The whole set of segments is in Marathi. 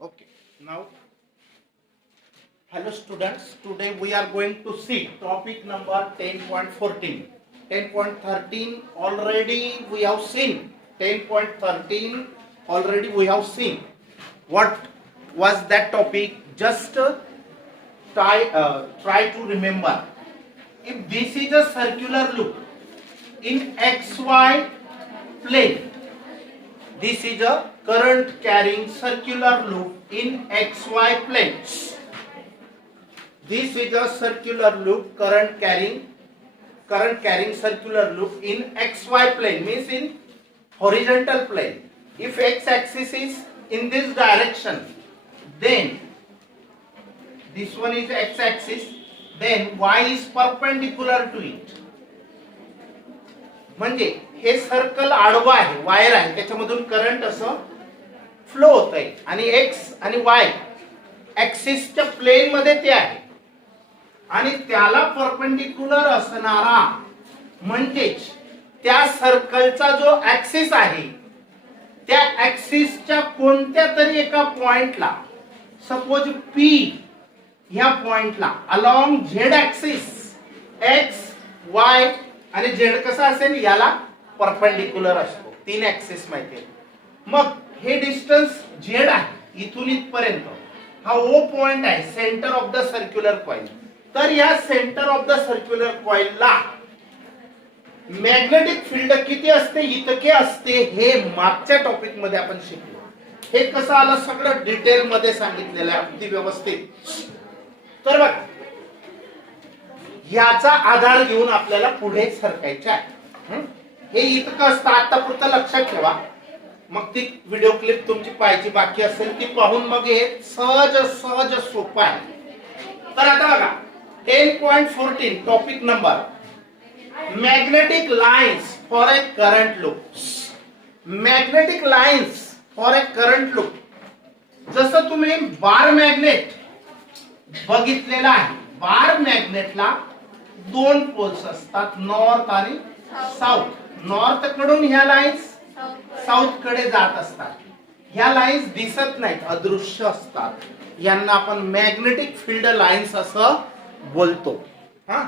Okay. Now, hello students. Today we are going to see topic number 10.14. 10.13 already we have seen. 10.13 already we have seen. What was that topic? Just try to remember. If this is a circular loop in XY plane, this is a current carrying circular loop in XY plane. This is a circular loop, current carrying circular loop in XY plane, means in horizontal plane. If X axis is in this direction, then this one is X axis, then Y is perpendicular to it. म्हणजे हे सर्कल आडवा आहे, वायर आहे, त्याच्यामधून करंट असं फ्लो होत आहे आणि एक्स आणि वाय ऍक्सिसच्या प्लेन मध्ये ते आहे आणि त्याला परपेंडिक्युलर असणारा म्हणजेच त्या सर्कलचा जो ऍक्सिस आहे त्या ऍक्सिसच्या कोणत्या तरी एका पॉइंटला, सपोज P ह्या पॉइंटला along Z axis x Y आणि झेड कसा असेल याला परपेंडिक्युलर असतो, तीन ऍक्सिस माहिती आहे. मग हे डिस्टन्स झेड आहे, इथून इथपर्यंत हा ओ पॉइंट आहे, centre of the circular coil. तर या सेंटर ऑफ द सर्क्युलर कॉइलला मॅग्नेटिक फील्ड किती असते, इतके असते. हे मागच्या टॉपिक मध्ये आपण शिकलो. हे कसं आलं सगळं डिटेल मध्ये सांगितलेलं आहे, अगदी व्यवस्थित. तर बघा, याचा आधार घेऊन आपल्याला पुढे सरकायचे आहे. हे इतकं असतं, आतापुरतं लक्षात ठेवा. मग ती व्हिडिओ क्लिप तुमची पाहायची बाकी असेल ती पाहून मग हे सहज सहज सोपं आहे. तर आता बघा 10.14 topic number magnetic lines for a current loop. Magnetic lines for a current loop. जसं तुम्ही बार मॅग्नेट बघितलेला आहे, बार मॅग्नेटला दोन पोल्स असतात, नॉर्थ आणि साऊथ. नॉर्थ कडून ह्या लाईन्स साऊथ कडे जात असतात. ह्या लाईन्स दिसत नाहीत, अदृश्य असतात. यांना आपण मॅग्नेटिक फील्ड लाईन्स असं बोलतो. हा,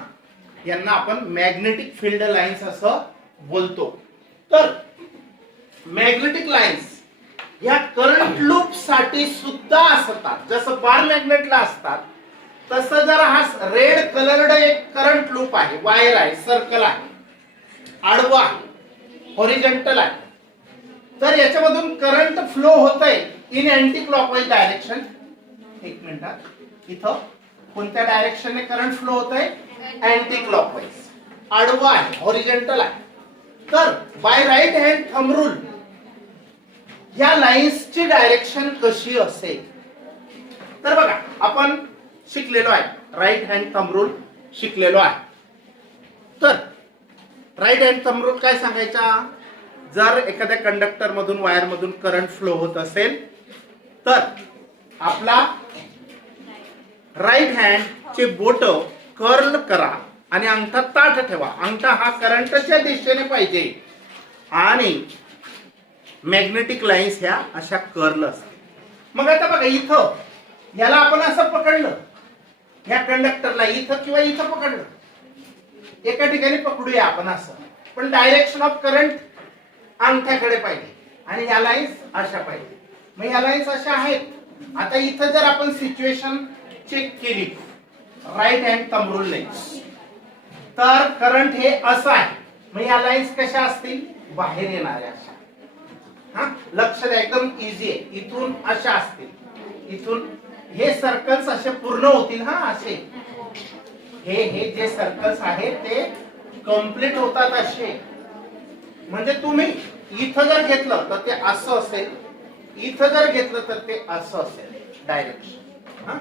यांना आपण मॅग्नेटिक फील्ड लाईन्स असं बोलतो. तर मॅग्नेटिक लाईन्स ह्या करंट लूप साठी सुद्धा असतात. जसं बार मॅग्नेटला असतात तसं जर हा रेड कलर्ड एक करंट लूप आहे, वायर आहे, सर्कल आहे, आडवा आहे, हॉरिझॉन्टल आहे, तर याच्यामधून करंट फ्लो होतंय इन अँटी क्लॉकवाईज डायरेक्शन. एक मिनिटात, इथं कोणत्या डायरेक्शनने करंट फ्लो होतंय, अँटी क्लॉकवाईज, आडवा आहे, हॉरिझॉन्टल आहे. तर by right hand thumb rule या लाईन्सची डायरेक्शन कशी असेल, तर बघा आपण शिकलेलो आहे, राईट हँड थंब रूल शिकलेलो आहे. तर राईट हँड थंब रूल काय सांगायचा, जर एखाद्या कंडक्टर मधून वायर मधून करंट फ्लो होत असेल तर आपला राईट हँड चे बोट कर्ल करा आणि अंगठा ताठ ठेवा. अंगठा हा करंटच्या दिशेने पाहिजे आणि मॅग्नेटिक लाईन्स ह्या अशा कर्ल असतात. मग आता बघा, इथं याला आपण असं पकडलं, ह्या कंडक्टरला इथं किंवा इथं पकडलं, एका ठिकाणी पकडूया आपण असं, पण डायरेक्शन ऑफ करंट अंगठ्याकडे पाहिजे आणि ह्या लाईन्स अशा पाहिजे. मग ह्या लाईन्स अशा आहेत. आता इथं जर आपण सिच्युएशन चेक केली right hand thumb rule lines, तर करंट हे असं आहे. मग ह्या लाईन्स कशा असतील, बाहेर येणाऱ्या अशा. हा, लक्ष द्या, एकदम इझी आहे. इथून अशा असतील, इथून हे सर्कल्स असे पूर्ण होतील. हा, असे हे जे सर्कल्स आहेत ते कंप्लीट होतात असे. म्हणजे तुम्ही इथं जर घेतलं तर ते असं असेल, इथं जर घेतलं तर ते असं असेल डायरेक्शन. हा,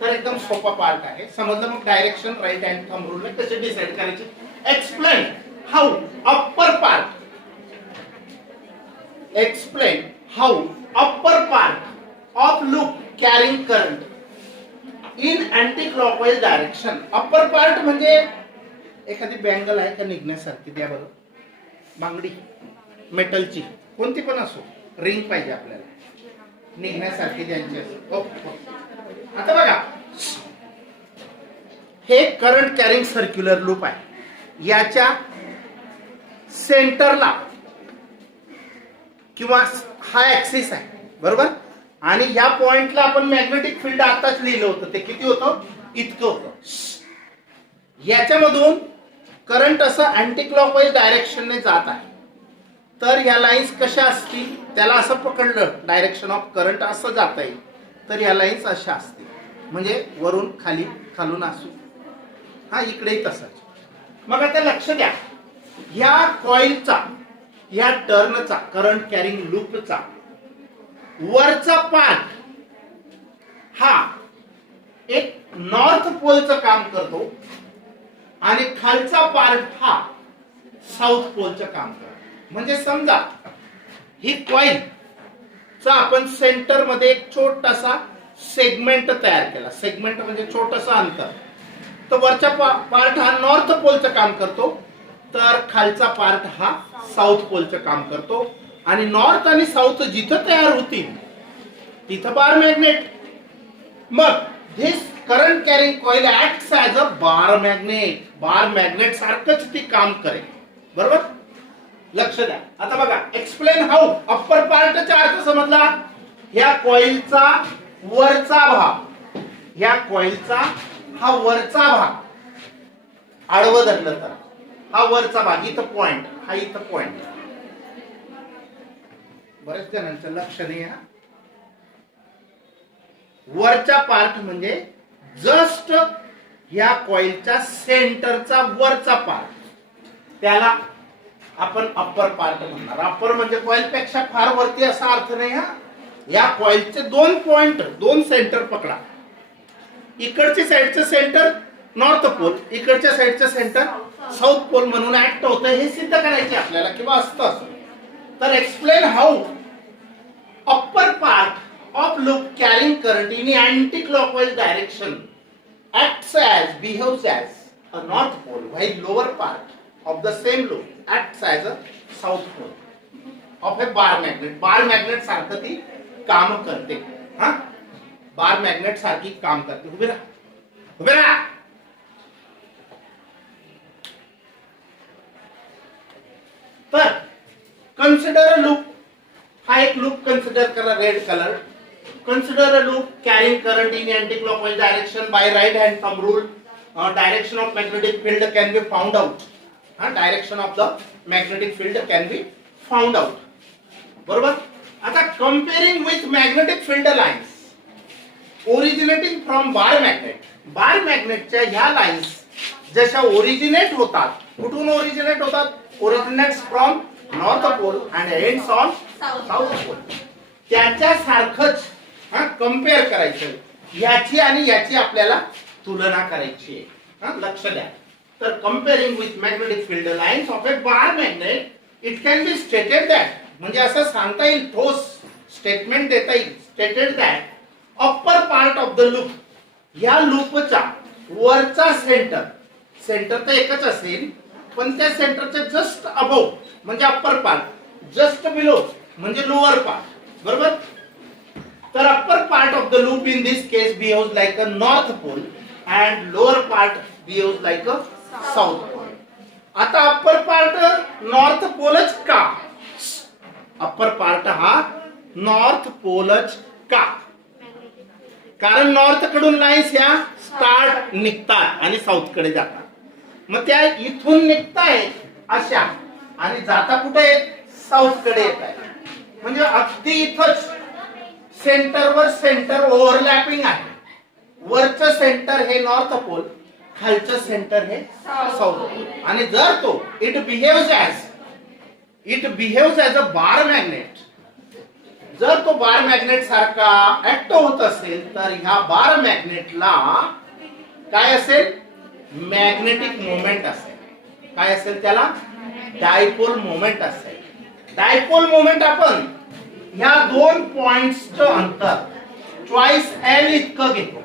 तर एकदम सोपा पार्ट आहे, समजलं. मग direction right hand thumb rule कसे डिसाइड करायचे, explain how upper part, explain how upper part of loop carrying current in anti clockwise direction. Upper part म्हणजे एखादी बँगल आहे का निघण्यासारखी, द्या बरं, बांगडी मेटलची कोणती पण असो, रिंग पाहिजे आपल्याला. निघण्यासारखे ज्यांचे असेल. ओके. आता बघा, हे करंट कॅरिंग सर्क्युलर लूप आहे. याच्या सेंटरला किंवा हा ऍक्सिस आहे, बरोबर. आणि या पॉइंटला आपण मॅग्नेटिक फील्ड आताच लिहिलं होतं, ते किती होतं, इतकं होतं. याच्यामधून करंट असं अँटी क्लॉकवाईज डायरेक्शनने जात आहे. तर ह्या लाईन्स कशा असतील, त्याला असं पकडलं डायरेक्शन ऑफ करंट असं जाता येईल, तर ह्या लाईन्स अशा असतील, म्हणजे वरून खाली, खालून असू, हा इकडेही तसंच. मग आता लक्ष द्या, ह्या कॉइलचा, ह्या टर्नचा, करंट कॅरिंग लूपचा वरचा पार्ट हा एक नॉर्थ पोलचं काम करतो आणि खालचा पार्ट हा साऊथ पोलचं काम करतो. म्हणजे समजा ही कॉइल चा आपण सेंटर मध्ये एक छोटासा सेगमेंट तयार केला. सेगमेंट म्हणजे छोटासा अंतर. तर वरचा पार्ट हा नॉर्थ पोलचं काम करतो, तर खालचा पार्ट हा साऊथ पोलचं काम करतो. आणि नॉर्थ आणि साऊथ जिथं तयार होतील तिथं बार मॅग्नेट. मग this current carrying coil acts as a bar magnet. Bar magnet सारखंच ती काम करेल, बरोबर. लक्ष द्या. आता बघा, एक्सप्लेन हाऊ. अप्पर पार्टचा अर्थ समजला. ह्या कॉइलचा वरचा भाग, ह्या कॉइलचा हा वरचा भाग आडवं धरलं तर हा वरचा भाग, इथं पॉइंट, हा इथं पॉइंट. बरेच जणांचं लक्ष नाही. हा वरचा पार्ट म्हणजे जस्ट या कॉइलच्या सेंटरचा वरचा पार्ट, त्याला आपण अप्पर पार्ट म्हणणार. अप्पर म्हणजे कॉइल पेक्षा फार वरती असा अर्थ नाही. हा या कॉइलचे दोन पॉइंट, दोन सेंटर पकडा. इकडच्या साईडचं सेंटर नॉर्थ पोल, इकडच्या साईडचं सेंटर साऊथ पोल म्हणून ऍक्ट होतं. हे सिद्ध करायचे आपल्याला, किंवा असतं असं. तर explain how upper part of loop carrying current in anti-clockwise direction acts as, behaves as a north pole, while lower part of the same loop acts as a south pole of a bar magnet. bar magnet सारखं ती काम करते. हा बार मॅग्नेट सारखी काम करते. उभे राहा, उभे राहा. तर कन्सिडर अ लूप. हा एक लूप कन्सिडर करा, red colour. Consider a loop carrying current in anti-clockwise direction by right hand thumb rule. Direction of magnetic field can be found out. Direction of the magnetic field can be found out. बरोबर. आता comparing with magnetic field lines originating from bar magnet. bar magnetच्या ह्या लाईन्स जशा ओरिजिनेट होतात, कुठून ओरिजिनेट होतात, originates from north pole and ends on south pole. त्याच्या सारखंच कंपेअर करायचं. याची आणि याची आपल्याला तुलना करायची आहे. लक्ष द्या. तर comparing with magnetic field lines of a bar magnet, it can be stated that, म्हणजे असं सांगता येईल, ठोस स्टेटमेंट देता येईल, stated that upper part of the loop, या लूपचा वरचा सेंटर, सेंटर तर एकच असेल पण त्या सेंटरच्या जस्ट अबोव म्हणजे अप्पर पार्ट, जस्ट बिलो म्हणजे लोअर पार्ट, बरोबर. तर upper part of the loop in this case behaves like a north pole and lower part behaves like a south pole. आता अप्पर पार्ट नॉर्थ पोलच का, अप्पर पार्ट हा नॉर्थ पोलच का, कारण नॉर्थ कडून लाईन्स ह्या स्टार्ट निघतात आणि साऊथ कडे जातात. मग त्या इथून निघतायत अशा आणि जाता कुठे, साऊथ कडे येत आहे. म्हणजे अगदी इथंच सेंटरवर सेंटर ओव्हरलॅपिंग आहे. वरचं सेंटर हे नॉर्थ पोल, खालचं सेंटर हे साऊथ पोल. आणि जर तो it behaves as a bar magnet, जर तो बार मॅग्नेट सारखा ऍक्ट होत असेल तर ह्या बार मॅग्नेटला काय असेल, मॅग्नेटिक मोमेंट असेल. काय असेल त्याला, डायपोल मोमेंट असेल. डायपोल मोमेंट आपण ह्या दोन पॉइंट्सचं अंतर चॉईस एल इतकं घेतो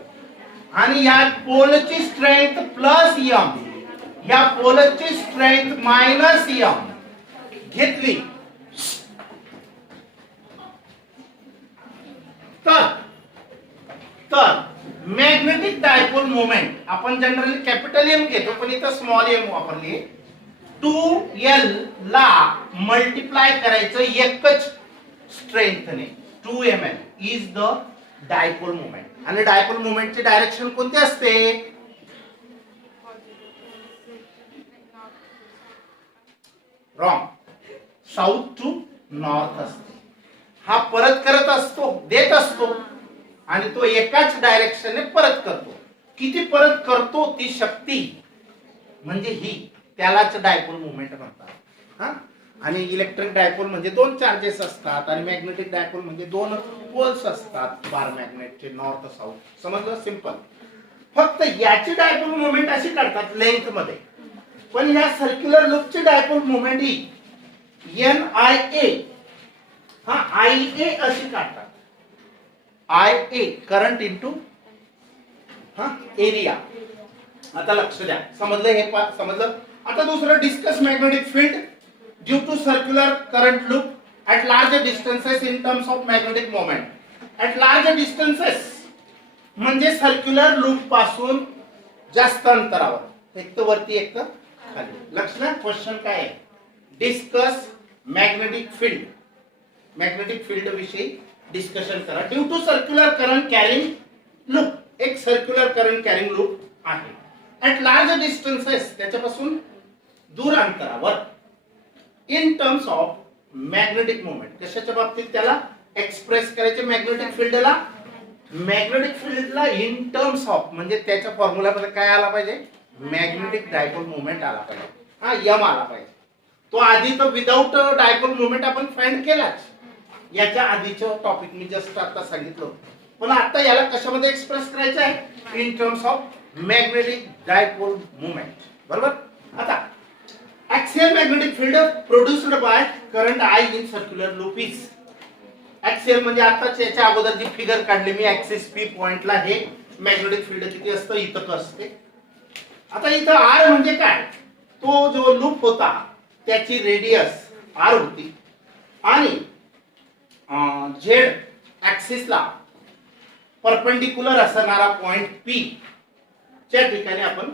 आणि या पोलची स्ट्रेंथ प्लस एम, या पोलची स्ट्रेंथ मायनस एम घेतली तर तर मॅग्नेटिक डायपोल मोमेंट आपण जनरली कॅपिटल एम घेतो, पण इथं स्मॉल एम वापरली आहे. 2L ला मल्टिप्लाय करायचं एकच स्ट्रेंथने 2ml is the dipole moment. आणि डायपोल मोमेंटची डायरेक्शन कोणती असते? रॉंग, साऊथ टू नॉर्थ असते. हा परत करत असतो, देत असतो, आणि तो एकाच डायरेक्शनने परत करतो. किती परत करतो ती शक्ती म्हणजे ही, त्यालाच डायपोल मुवमेंट म्हणतात. हा, आणि इलेक्ट्रिक डायपोल म्हणजे दोन चार्जेस असतात, आणि मॅग्नेटिक डायपोल म्हणजे दोन पोल्स असतात बार मॅग्नेटचे, नॉर्थ साऊथ. समजलं? सिंपल. फक्त याची डायपोल मुवमेंट अशी काढतात लेंथ मध्ये, पण या सर्क्युलर लूपची डायपोल मुवमेंट ही NIA, हा IA अशी काढतात. IA current into area. आता लक्ष द्या, समजलं? हे समजलं? आता दुसरं, discuss magnetic field due to circular current loop at large distances in terms of magnetic moment. At large distances म्हणजे सर्क्युलर लूप पासून जास्त अंतरावर, एक तर वरती एक तर खाली. लक्ष द्या, क्वेश्चन काय आहे? Discuss magnetic field. Magnetic field विषयी डिस्कशन करा. Due to circular current carrying loop, एक सर्क्युलर करंट कॅरिंग लूप आहे. ॲट लार्ज डिस्टन्सेस, त्याच्यापासून दूर अंतरावर. In terms of magnetic moment, कशाच्या बाबतीत त्याला एक्सप्रेस करायचे मॅग्नेटिक फील्डला? मॅग्नेटिक फील्डला इन टर्म्स ऑफ म्हणजे त्याच्या फॉर्म्युलामध्ये काय आला पाहिजे? मॅग्नेटिक डायपोल मोमेंट आला पाहिजे. हा, एम आला पाहिजे. तो आधी तर विदाउट डायपोल मोमेंट आपण फाइंड केलाच, याच्या आधीचं टॉपिक मी जस्ट आता सांगितलं. पण आता याला कशामध्ये एक्सप्रेस करायचं आहे? In terms of magnetic dipole moment. बरोबर? आता axial magnetic field produced by current I in circular loop is. Axial म्हणजे आताच याच्या अगोदर जी फिगर काढली मी, ऍक्सिस P पॉइंटला हे मॅग्नेटिक फील्ड किती असतं? इतकं असते. आता इथं R म्हणजे काय? तो जो लूप होता त्याची रेडियस R होती, आणि झेड ऍक्सिसला परपेंडिक्युलर असणारा पॉइंट P च्या ठिकाणी आपण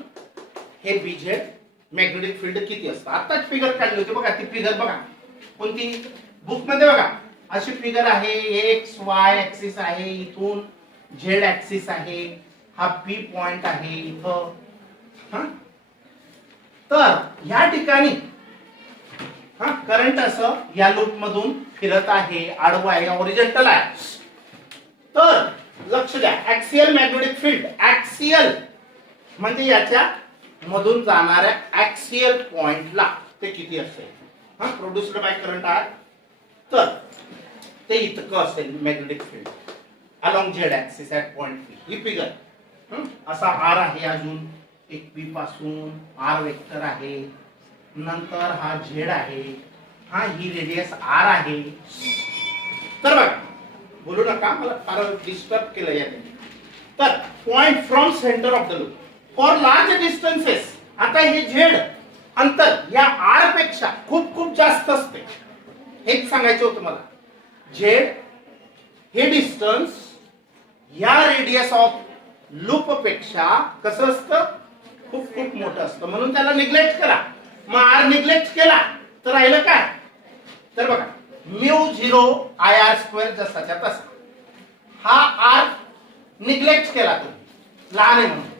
हे BZ मॅग्नेटिक फील्ड किती असतं. आताच फिगर काढली होती बघा. ती फिगर बघा कोणती? बुक मध्ये बघा, अशी फिगर आहे. एक्स वाय ऍक्सिस आहे, इथून झेड ऍक्सिस आहे, हा P पॉइंट आहे इथं. तर या ठिकाणी करंट असं या लूप मधून फिरत आहे, आडवा आहे, हॉरिझॉन्टल आहे. तर लक्ष द्या, ऍक्सियल मॅग्नेटिक फील्ड, ऍक्सियल म्हणजे याच्या मधून जाणाऱ्या ऍक्सियल पॉइंटला ते किती असेल? Produced by current R. तर ते इतकं असेल magnetic field along Z axis at point P. ही फिगर असा R आहे, अजून एक P पासून R वेक्टर आहे, नंतर हा झेड आहे, हा ही रेडियस R आहे. तर बघा, बोलू नका, मला फार डिस्टर्ब केलं याने. तर point from centre of the loop for large distances. आता हे झेड अंतर या R पेक्षा खूप खूप जास्त असते, हेच सांगायचं होतं मला. झेड हे डिस्टन्स या रेडियस ऑफ लूप पेक्षा कसं असतं? खूप खूप मोठं असतं. म्हणून त्याला निग्लेक्ट करा. मग R निग्लेक्ट केला तर राहिलं काय? तर बघा, μ0 IR² जसाच्या तसा. हा R निग्लेक्ट केला तुम्ही, लहान आहे म्हणून.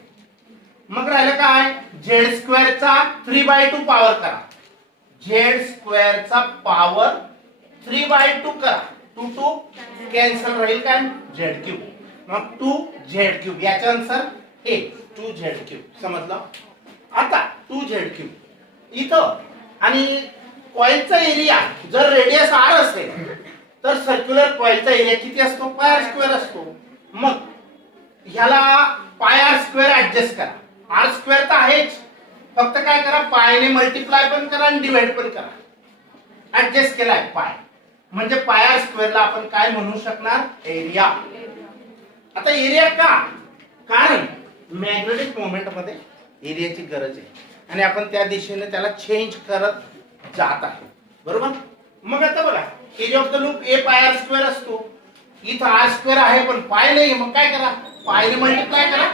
मग राहिलं काय? Z² चा 3/2 पॉवर करा. Z² चा पॉवर 3/2 करा. 2 2 कॅन्सल राहील काय? Z3. मग 2Z3. याचा आन्सर हे 2Z3. समजलं? आता 2Z3 इथं, आणि कॉइलचा एरिया जर रेडियस R असेल तर सर्क्युलर कॉइलचा एरिया किती असतो? πr² असतो. मग ह्याला πr² ऍडजस्ट करा. R² तर आहेच, फक्त काय करा? पायने मल्टिप्लाय पण करा आणि डिवाइड पण करा. ऍडजस्ट केलाय पाय, म्हणजे πr² ला आपण काय म्हणू शकणार? एरिया. आता एरिया का? कारण मॅग्नेटिक मोमेंट मध्ये एरियाची गरज आहे, आणि आपण त्या दिशेने त्याला चेंज करत जात आहे. बरोबर? मग आता बघा, area of the loop A πr² असतो. इथं आर स्क्वेअर आहे पण पाय नाही, मग काय करा, पायने मल्टिप्लाय करा,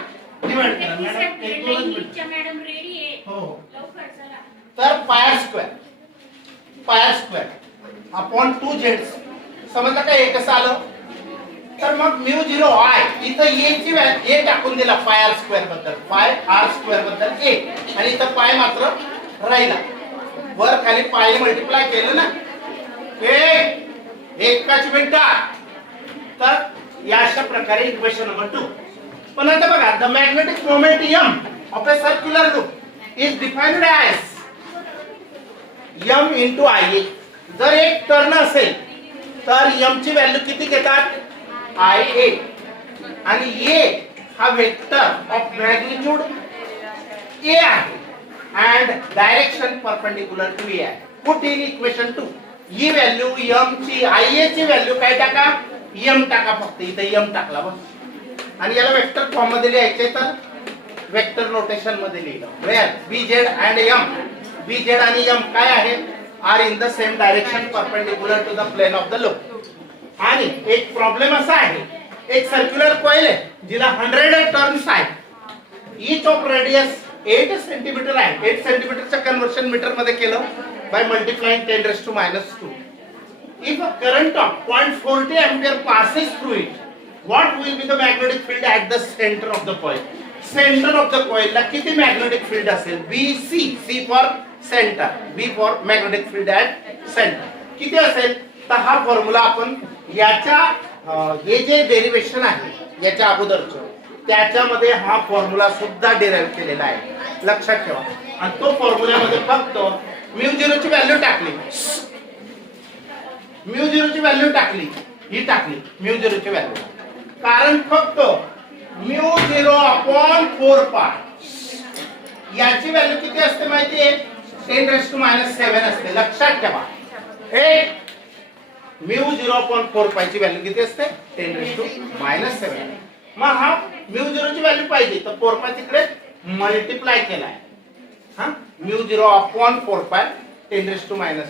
डिवाइड करा. मॅडम एक दोनच मिनिट. मॅडम रेडी आहे. हो लवकर चला. तर पाय स्क्वेअर अपॉन 2z. समजलं का हे कसं आलं? तर मग म्यू 0 आय इथं ए ची व्हॅल्यू ए टाकून दिला पाय आर स्क्वेअर बद्दल, पाय आर स्क्वेअर बद्दल ए, आणि इथं पाय मात्र राहिला. वर खाली पाय मल्टिप्लाय केलं ना, एकाच मिनिटात. तर या अशा प्रकारे इक्वेशन नंबर 2. पण आता बघा, the magnetic moment m of a circular loop is defined as m into IA. जर एक टर्न असेल तर m ची व्हॅल्यू किती घेतात? IA. आणि a हा वेक्टर ऑफ मॅग्निट्यूड a आहे and direction perpendicular to a आहे. Put in equation 2. ही व्हॅल्यू m ची, IA ची व्हॅल्यू काय टाका? m टाका, फक्त इथे m टाकला बस. आणि याला वेक्टर फॉर्म मध्ये लिहायचे तर वेक्टर नोटेशन मध्ये लिहिलं. Where bz and m, bz आणि m काय आहे? Are in the same direction perpendicular to the plane of the loop. आणि एक प्रॉब्लेम असा आहे, एक सर्क्युलर कॉइल आहे जिला 100 टर्न्स आहेत, ईच ऑफ रेडियस 8 सेंटीमीटर आहे. 8 सेंटीमीटरचं कन्वर्शन मीटर मध्ये केलं bye multiplying 10⁻². If a current of 0.40 ampere passes through it, what will be the magnetic field at the center of the coil? Center of the coil ला किती magnetic field असेल? BC, C for center, B for magnetic field at center. किती असेल? तर हा फॉर्म्युला आपण याच्या हे जे डेरिवेशन आहे याच्या अगोदरचं, त्याच्यामध्ये हा फॉर्म्युला सुद्धा डेराइव्ह केलेला आहे, लक्षात ठेवा. आणि तो फॉर्म्युल्यामध्ये फक्त म्यू 0 ची व्हॅल्यू टाकली, म्यू 0 ची व्हॅल्यू टाकली, ही टाकली म्यू 0 ची व्हॅल्यू. कारण फक्त म्यू 0 अपॉन 4 पाय याची व्हॅल्यू किती असते माहितीये? 10⁻⁷ असते, लक्षात ठेवा. हे म्यू 0 अपॉन 4 पाय ची व्हॅल्यू किती असते? 10⁻⁷. मग हा म्यू 0 ची व्हॅल्यू पाहिजे तर 4 पाय तिकडे मल्टिप्लाय केलाय. हा म्यू 0 अपॉन 4 पाय 10⁻⁷.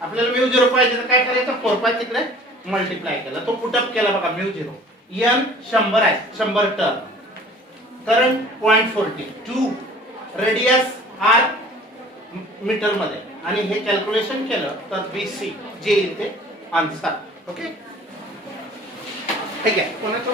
आपल्याला म्यू 0 पाहिजे तर काय करायचं? 4 पाय तिकडे मल्टिप्लाय केला, तो पुटअप केला बघा. म्यू 0 n 100 आहे, 100 turn, current 0.40, 2 radius r metre मध्ये, आणि हे कॅल्क्युलेशन केलं तर BC जे इथे आन्सर. ओके, ठीक आहे. कोणाचं